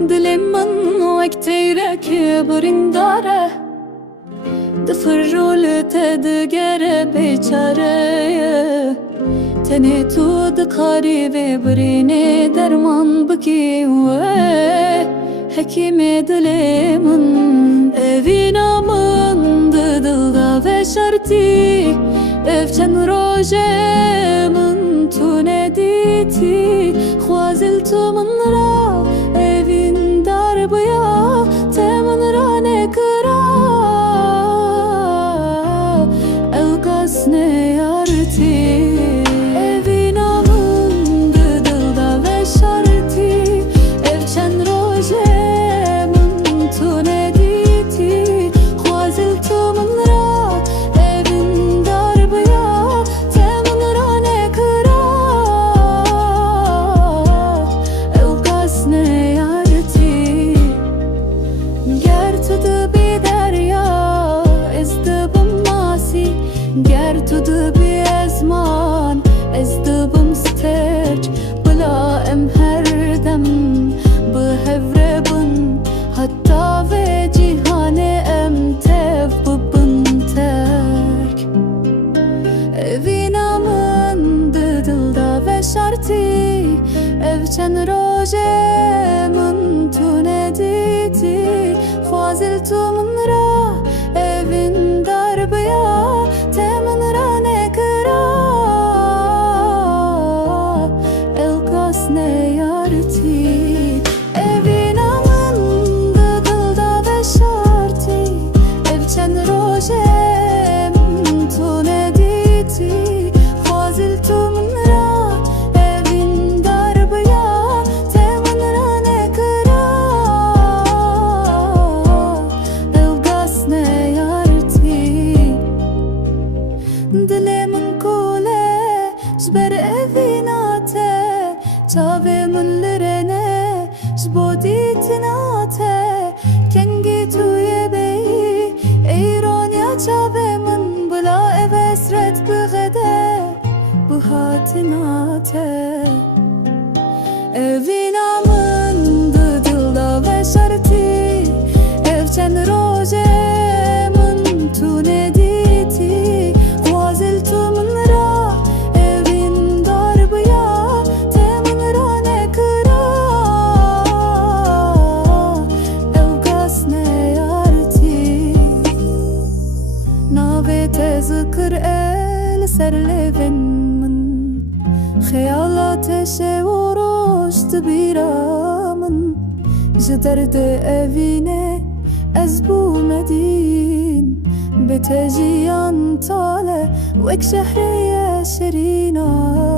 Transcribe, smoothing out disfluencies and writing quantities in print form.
دلي من وقتيرك برنداره دفرول تدقر بیچاره تنی تو دقاری و برینه درمان بکی و حکیم دلی من اوینا من دلدا و شرطی افچن روژه من تو ندیتی خوازل تو من را evin dar baya temin ra ne kıra elgas ne yarti evin alındı dılda ve şarti evçen roje min tu ne diti خوازل tu min ra evin dar baya temin ra ne kıra elgas ne گر تو دبی ازمان از دبم سترج بلا ام هر دم به هفربن حتی و جهان ام تف ببن ترک اوینا من دلدا و شرطی evçen roje من تو ندیتی خوازل تو من را evin dar baya دلی من کوله جبر اویناته چاوه من لرنه جبودی تناته کنگی توی بی ایران یا چاوه من بلا اوسرت بغده بهاتناته اوینا من دلدا و شرطی evçen roje من تو ندیتی تذكر سرلفن من خيالات شوروش تبيرا من جدرد أفينه أزبو مدين بتجيان طالة وك شهرية شرينا